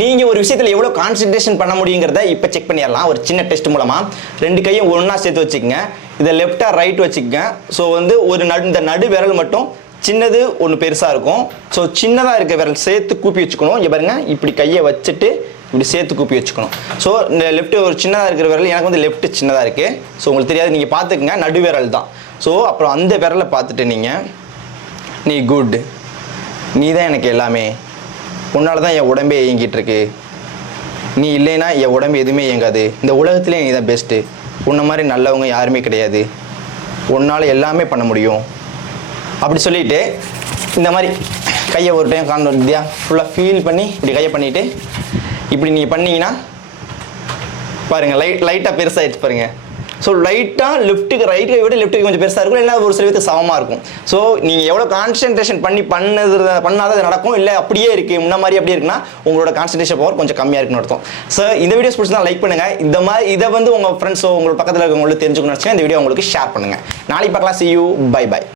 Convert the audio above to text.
நீங்கள் ஒரு விஷயத்தில் எவ்வளோ கான்சன்ட்ரேஷன் பண்ண முடியுங்கிறத இப்போ செக் பண்ணிடலாம் ஒரு சின்ன டெஸ்ட் மூலமாக. 2 கையும் ஒன்றா சேர்த்து வச்சுக்கோங்க. இதை லெஃப்டாக ரைட் வச்சுக்கோங்க. ஸோ வந்து இந்த நடு விரல் மட்டும் சின்னது ஒன்று பெருசாக இருக்கும். ஸோ சின்னதாக இருக்க விரல் சேர்த்து கூப்பி வச்சுக்கணும். இங்கே பாருங்க, இப்படி கையை வச்சுட்டு இப்படி சேர்த்து கூப்பி வச்சுக்கணும். ஸோ இந்த லெஃப்ட் ஒரு சின்னதாக இருக்கிற விரல், எனக்கு வந்து லெஃப்ட் சின்னதாக இருக்குது. ஸோ உங்களுக்கு தெரியாது, நீங்கள் பார்த்துக்குங்க, நடு விரல் தான். ஸோ அப்புறம் அந்த விரலை பார்த்துட்டு நீங்கள், நீ குட், நீ தான் எனக்கு எல்லாமே, உன்னால தான் என் உடம்பே இயங்கிட்டு இருக்கு, நீ இல்லைன்னா என் உடம்பு எதுவுமே இயங்காது, இந்த உலகத்துலேயே நீ தான் பெஸ்ட்டு, உன்ன மாதிரி நல்லவங்க யாருமே கிடையாது, உன்னால் எல்லாமே பண்ண முடியும் அப்படி சொல்லிட்டு இந்த மாதிரி கையை ஒரு டைம் காணொலி இல்லையா ஃபுல்லாக ஃபீல் பண்ணி இப்படி கையை பண்ணிவிட்டு இப்படி நீங்கள் பண்ணிங்கன்னா பாருங்கள், லைட்டாக பெருசாகிடுச்சு பாருங்கள். ஸோ லைட்டாக லெஃப்ட்டுக்கு ரைட் கை விட லெஃப்ட் கை கொஞ்சம் பெருசாக இருக்கும், இல்லை ஒரு சில விதத்துக்கு சமமாக இருக்கும். ஸோ நீங்கள் எவ்வளோ கான்சன்ட்ரேஷன் பண்ணாத அது நடக்கும். இல்லை அப்படியே இருக்குது, முன்ன மாதிரி அப்படியே இருக்குன்னா உங்களோட கான்சன்ட்ரேஷன் பவர் கொஞ்சம் கம்மியாக இருக்குன்னு அர்த்தம். ஸோ இந்த வீடியோஸ் பிடிச்சா லைக் பண்ணுங்கள். இந்த மாதிரி இதை வந்து உங்கள் ஃப்ரெண்ட்ஸோ உங்களுக்கு பக்கத்தில் இருக்கவங்களுக்கு தெரிஞ்சுக்கணும்னு நினச்சிங்கன்னா இந்த வீடியோ உங்களுக்கு ஷேர் பண்ணுங்கள். நாளைக்கு பார்க்கலாம். See you. Bye bye.